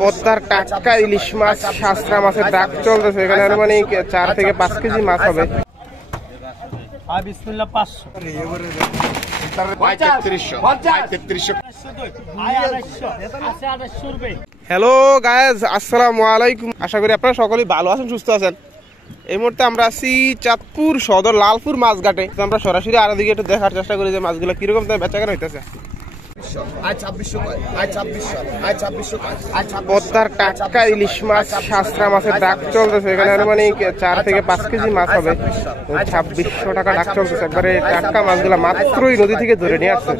পদ্মার টাটকা ইলিশ মাছ, শাস্ত্রা মাছের ডাক চলতেছে এখানে, মানে 4 থেকে 5 কেজি মাছ হবে। হ্যালো গায়েস, আসসালামু আলাইকুম। আশা করি আপনারা সকলেই ভালো আছেন, সুস্থ আছেন। এই মুহূর্তে আমরা আছি চাঁদপুর সদর লালপুর মাছঘাটে। আমরা সরাসরি আর দিকে একটু দেখার চেষ্টা করি যে মাছগুলো কিরকম বেচাকেনা হইতেছে। পদ্মার টাটকা ইলিশ মাছ, শাস্ত্রা মাছের ডাক চলতেছে এখানে, মানে 4 থেকে 5 কেজি মাছ হবে। 2600 টাকা ডাক চলতেছে। একবারে টাটকা মাছগুলা মাত্রই নদী থেকে ধরে নিয়ে আসছে।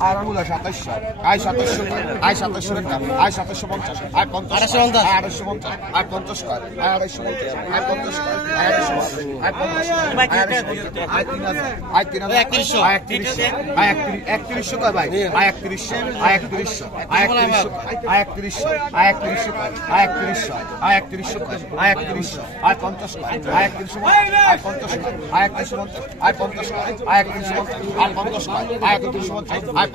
আয় 2500, আয় 2500 কয়, আয় 2500, আয় 2500 কয়, 2500 কয়, আয় 2500, আয় 2500 কয়, আয় 2500, আয় 2500 কয়, আয় 2600, আয় 2700, আয় 2700 কয়, আয়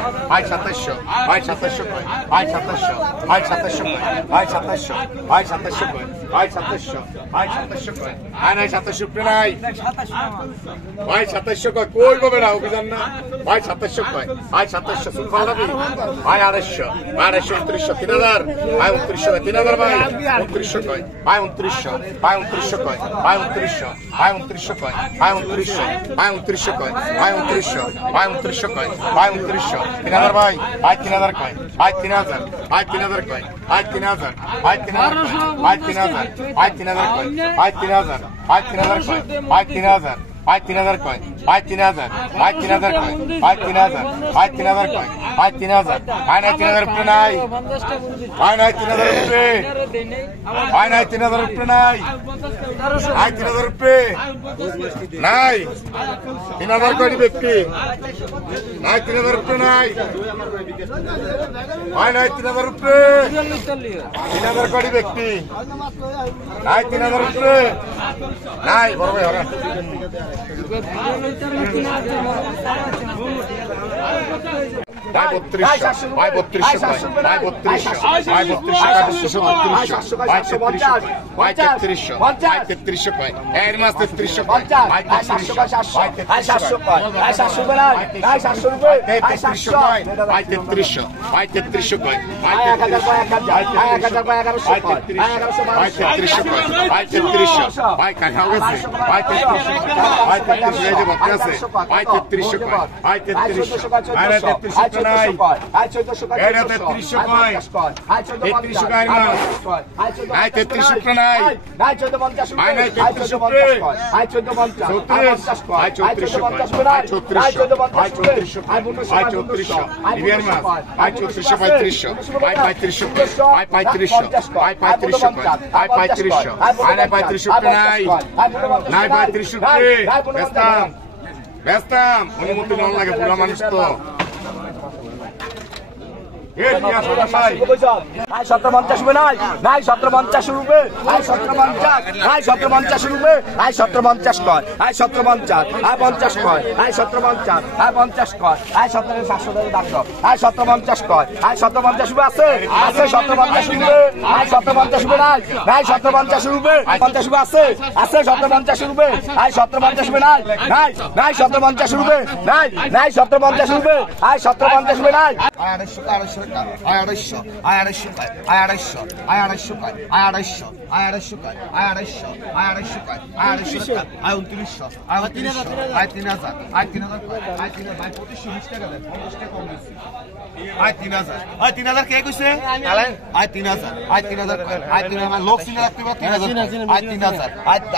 2700, আয় 2700 কয়, আয় 2700, আয় 2700 কয়, আয় 2700, আয় 2700 কয়, আয় নাই 2700 উপরে নাই, আয় 2700 কয়, কই পাবে না ওকে জান না, আয় 2700 কয়, আয় 2700 সুন ফালাবি, আয় 2800, 2900, 3000, আয় 2900, 3000 ভাই 2900 কয়, আয় 2900, আয় 2900 কয়, আয় 2900, আয় 2900 কয়, আয় 2900, আয় 2900 কয়, আয় 2900, আয় 2900 কয়, আয় 2900, 3000 ভাই, আয় 3000 কয়, আয় 3000, আয় 3000 কয়, আয় 3000, আয় 3000 কয়, আয় 3000, আয় 3000 কয়, আয় 3000, আয় 3000 কয়, আয় 3000, আয় 3000 কয়, আয় 3000, আয় 3000 কয়, আয় 3000, আয় 3000 কয়, আয় 3000, আয় নাই 3000 উপরে নাই, আয় নাই 3000 উপরে, আয় নাই 3000 উপরে নাই, আয় 3000 উপরে নাই, 3000 কয়টি ব্যক্তি নাই, 3000 উপরে নাই, আয় নাই 3000 উপরে, 3000 কয়টি ব্যক্তি নাই, 3000 উপরে নাই, বড় ভাই হরা আয় 3200, আয় 3200, আয় 3200, আয় 3200, আয় 3300, আয় 3300, আয় 3300 কয়, এর মাস 3300 কয়, আয় 3300, আয় 700 কয়, আয় 700 কয়, আয় 700 রুপে, আয় 3300 কয়, আয় 3300, আয় 3300 কয়, আয় 1000 কয়, 1000 কয়, 1100 কয়, আয় 3300 কয়, আয় 3300, আয় কাটা গেছে, আয় 3300, আয় 3300 এই যে বক্তা আছে, আয় 3300 কয়, আয় 3300, আয় 3300 নাই 1400 কয় আয় 1400 কয় এটা 3300 কয় আয় 1450 কয় না আয় 3300 কয় নাই নাই 1450 আয় নাই 3300 আয় 1450 আয় 3400 আয় 3400 আয় 3400 আয় 3400 লিবিয়ার মাছ আয় 3400 3500 আয় 3500 আয় 3500 আয় 3500 আয় 3500 আয় নাই 3500 নাই নাই 3500 ব্যস্তাম অনুমতি নন লাগে পুরো মানুষ তো আয় 1750 রুপে নাই 1750 রুপে আয় 1750 আয় 1750 রুপে আয় 1750 কয় আয় 1750 আয় 50 কয় আয় 1750 আয় 50 কয় আয় 1750 টাকা দাম দাও আয় 1750 কয় আয় 1750 রুপে আছে 1750 রুপে আয় 1750 রুপে নাই 1750 রুপে 50 রুপে আছে 1750 রুপে আয় 1750 রুপে নাই 1750 রুপে নাই 1750 রুপে আয় 1750 রুপে নাই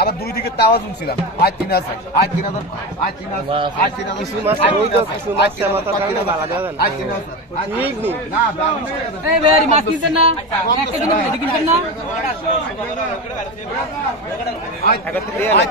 আবার দুই দিকে তাওয়া শুনছিলাম আয় 3000 আয় 3000 আয় 3000 আয় 3000 কিছু মাছ কিছু মাছ মাথা কানে বালা দেওয়া যায় না আয় 3000 ঠিক নেই এই ভাই মাছ কিনছেন না একটা কিনে ভেড়ি কিনছেন না আয়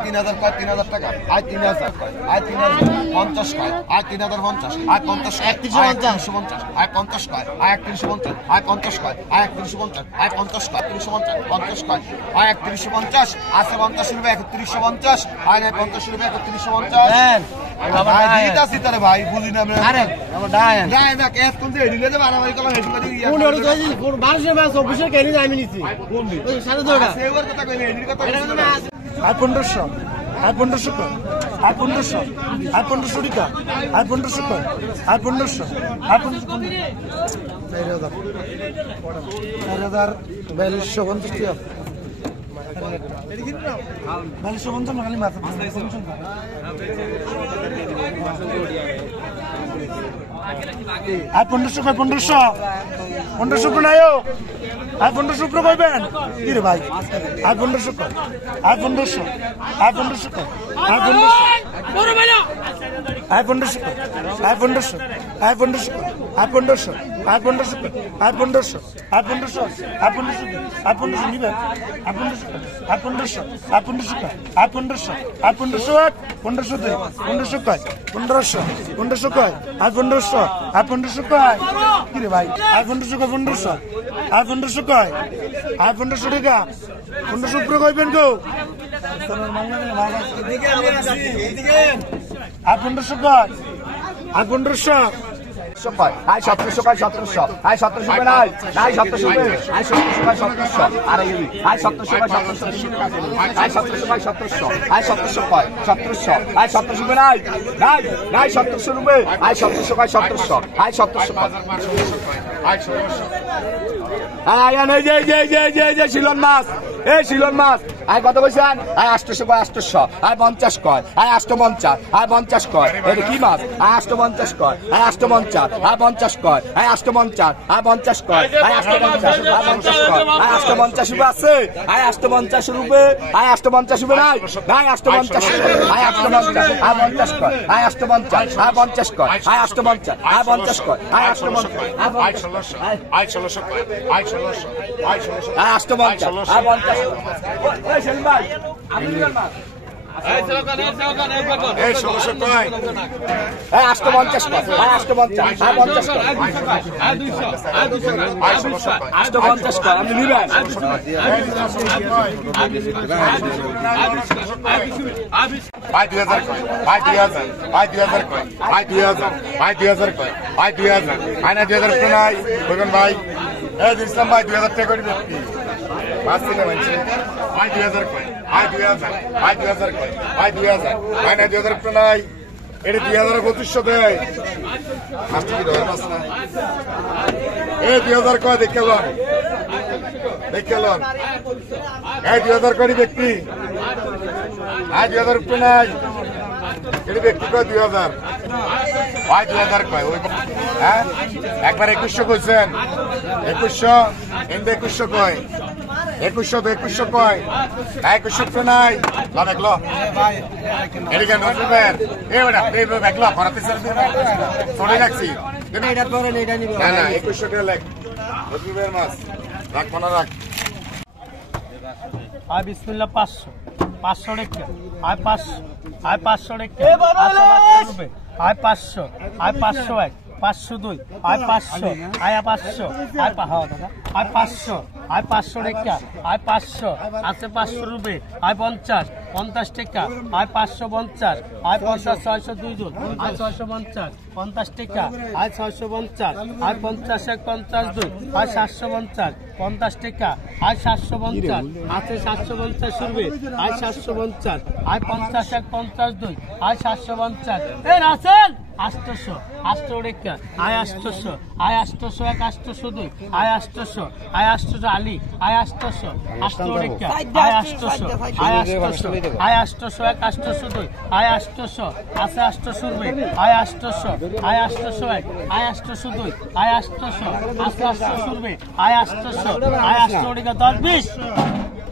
3000 কয় 3000 টাকা আয় 3000 কয় আয় 3000 50 কয় আয় 3050 আয় 50 3150 আয় 50 কয় আয় 3150 আয় 50 কয় আয় 3150 আয় 50 কয় 3150 50 কয় আয় 3150 আছে 50 রুপে 3150 আয় নাই 50 রুপে 3150 দেন ভাই দিতা সিতারে ভাই বুঝি না আমি আরে আমার ডায়ন নাই না কেস কোন দিয়ে দিলে যে মারামারি কলা হেডি করে দিয়া কোন ওর কই কোন 1200 মাছ অফিসে কেন আমি নিছি কোন দি ওই সাড়ে 2টা সেবার কথা কইলে হেডির কথা এটা কিন্তু না আয় 1500 আয় 1500 কর আয় 1500 আয় 1500 টাকা আয় 1500 কর আয় 1500 আয় 1500 4250 টাকা 4250 না খালি মাথা আয় 1500 কয় 1500 করে নাও আয় 1500 করে কইবেন কি রে ভাই আয় 1500 কর আয় 1500 আয় 1500 কর আয় 1500 বড় ভাইলা আয় 1500 কর আয় 1500 আয় 1500 কর আয় 1500 আয় 1500 কর আয় 1500 আয় 1500 আয় 1500 আয় 1500 নিবেন আয় 1500 আয় 1500 আয় 1500 কর আয় 1500 আয় 1500 1500 দে 1500 কয় 1500 1500 কয় আয় 1500 আয় 1500 কয় কি রে ভাই আয় 1500 কয় 1500 আয় 1500 কয় আয় 1500 টাকা 1500 উপরে কইবেন গো আয় 1500 কয় আয় 1500 আয় 1700 কয় 1700 আয় 1700 রুপে নাই 1700 রুপে আয় 1700 কয় 1700 আরে গেলি আয় 1700 কয় 1700 আয় 1700 কয় 1700 আয় 1700 কয় 1700 আয় 1700 রুপে নাই 1700 রুপে আয় 1700 কয় 1700 আয় 1700 কয় আয় 1600 আয় আয় যে শিলন মাছ এই শিলন মাছ আয় কত কইছেন আয় 800 কয় 800 আয় 50 কয় আয় 850 আয় 50 কয় এটা কি মাছ আয় 850 কয় আয় 850 আয় 50 কয় আয় 850 আয় 50 কয় আয় 850 আয় 50 কয় আয় 850 রুপে আছে আয় 850 রুপে আয় 850 রুপে নাই 850 আয় 850 আয় 50 কয় আয় 850 আয় 50 কয় আয় 850 আয় 50 কয় আয় 850 আয় 1600 আয় 1600 কয় আয় 1600 আয় 1600 আয় 850 আয় 50 ওই সেলিম ভাই আপনি দিবেন মাছ এই 1600 কয় আয় 850 কয় আয় 850 আয় 50 কয় আয় 1600 কয় 850 কয় আপনি নিবেন আয় 2000 কয় আয় 2000 আয় 2000 কয় আয় 2000 আয় 2000 কয় আয় 2000 আয় না 2000 কয় নাই বলবেন ভাই এই দিলাম ভাই 2000 টাকা করে ব্যক্তি মাছ কিনে মানছি আয় 2000 কয় আয় 2000 আয় 2000 কয় আয় 2000 আয় না 2000 কয় নাই এটা 2200 দেয় মাছটা কি ধরে মাছ না এই 2000 কয় দেখে লন এই 2000 কয় ব্যক্তি আয় 2000 কয় নাই এটা ব্যক্তি কয় 2000 আয় 2000 কয় ওই হ্যাঁ একবার 2100 কইছেন 2100 এন্ড 2100 কয় 2100 তো 2100 কয় 2100 তো নাই লা দেখলো এদিকে নজরুলের এই বেটা এই দেখলো করাতে চলে যাচ্ছি এটা ধরে এটা নিব না না 2100 টাকা লেখ নজরুলের মাছ রাখ মনে রাখ আয় বিসমিল্লাহ 500 500 টাকা আয় 500 আয় 500 টাকা আয় 500 আয় 501 502 আয় 500 আয় 500 আয় আয় 500 আয় 500 টাকা আয় 500 আছে 500 রুপে আয় 50 50 টাকা আয় 550 আয় 50 602 জন আয় 650 50 টাকা আয় 650 আয় 50 1 50 2 আয় 750 50 টাকা আয় 750 আছে 750 রুপে আয় 750 আয় 50 1 50 2 আয় 750 এ রাসেল 800 800 টাকা আয় 800 আয় 800 1 800 2 আয় 800 আয় 800 আলী আয় 800 800 টাকা আয় 800 আয় 800 আয় 800 1 800 2 আয় 800 আছে 800 রুপে আয় 800 আয় 800 1 আয় 800 2 আয় 800 আছে 800 রুপে আয় 800 আয় 800 টাকা 10 20 আয়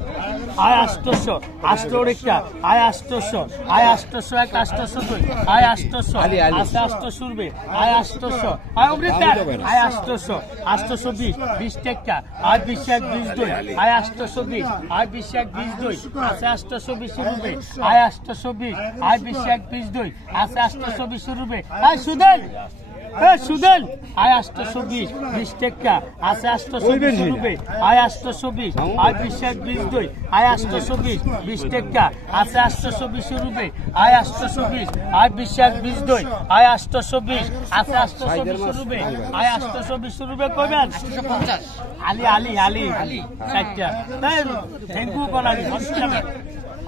800 800 টাকা আয় 800 আয় 800 1 800 2 আয় 800 আছে 800 রুপে আয় 800 আয় অমৃত আয় 800 820 20 টাকা আয় 20 1 20 2 আয় 820 আয় 20 1 20 2 আছে 820 রুপে আয় 820 আয় 20 1 20 2 আছে 820 রুপে আয় সুদেল সুদেল আয় 820 20 টাকা আছে 820 রুপে আয় 820 আয় 20 1 20 2 আয় 820 20 টাকা আছে 820 রুপে আয় 820 আয় 20 1 20 2 আয় 820 আছে 820 রুপে আয় 820 রুপে কইবেন 850 আলী আলী আলী আলী চারটা তাই থ্যাংক ইউ কোনালি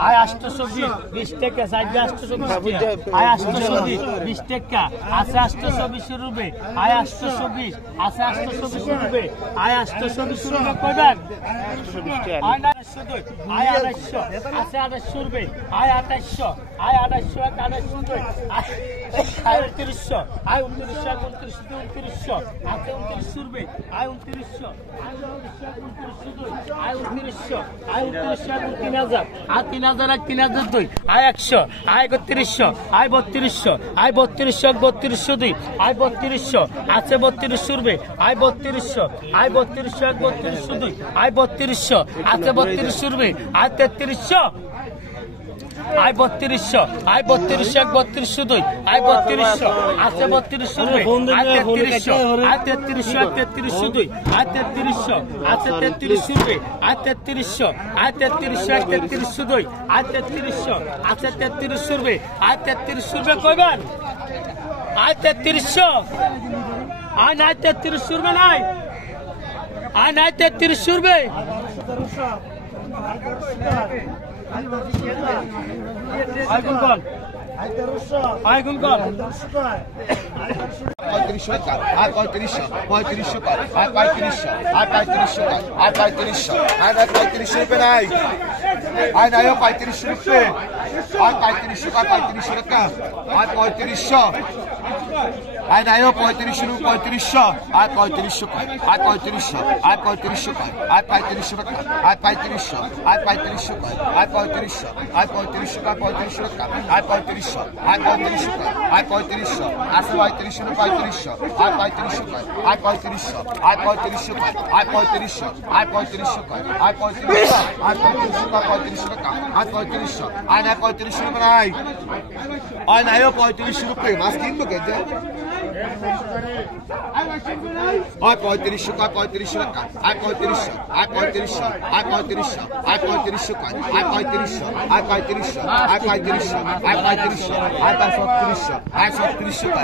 আয় 820 20 টাকা সাইড 820 আয় 820 20 টাকা আছে 820 রুপে আয় 820 আছে 820 রুপে আয় 820 রুপে কইবেন আয় 900 আয় 800 আছে 800 রুপে আয় 2800 আয় 2800 2800 আয় 2900 আয় 2900 2900 আছে 29 রুপে আয় 2900 আয় 2900 আয় 3000 আর 3000 3002 আয় 100 আয় 3100 আয় 3200 আয় 3200 3200 2 আয় 3200 আছে 3200 রুপে আয় 3200 আয় 3200 3200 2 আয় 3200 আছে 3200 রুপে আয় 3300 আয় 3200 আয় 3200 3200 2 আয় 3200 আছে 3200 রুপে আয় 3300 আয় 3300 3300 2 আয় 3300 আছে 3300 রুপে আয় 3300 আয় 3300 3300 2 আয় 3300 আছে 3300 রুপে আয় 3300 রুপে কইবেন আয় 3300 আয় নাই 3300 রুপে নাই আয় নাই 3300 রুপে আয় কোন কোন আয় কোন কোন 3500 টাকা আর 3500 টাকা আর 3500 আর 3500 টাকা আর 3500 আর 3500 রুপে নাই আর নাই 3500 রুপে আর 3500 টাকা 3500 টাকা আর 3500 আর নাই 3500 রুপে 3500 আর 3500 আর 3500 আর 3500 আর 3500 টাকা আর 3500 আর 3500 আর 3500 আর 3500 টাকা 3500 টাকা আর 3500 আর 3500 আর 3500 আর 3500 3500 আর 3500 আর 3500 আর 3500 আর 3500 আর 3500 আর 3500 আর 3500 টাকা আর 3500 আর না 3500 রুপে নাই আর নাই 3500 রুপে মাছ কিনবো কে আর 3500 টাকা 3500 টাকা আর 3500 আর 3500 আর 3500 আর 3500 আর 3500 আর 3500 আর 3500 আর 3500 আর 3500 আর 3600 আর 3600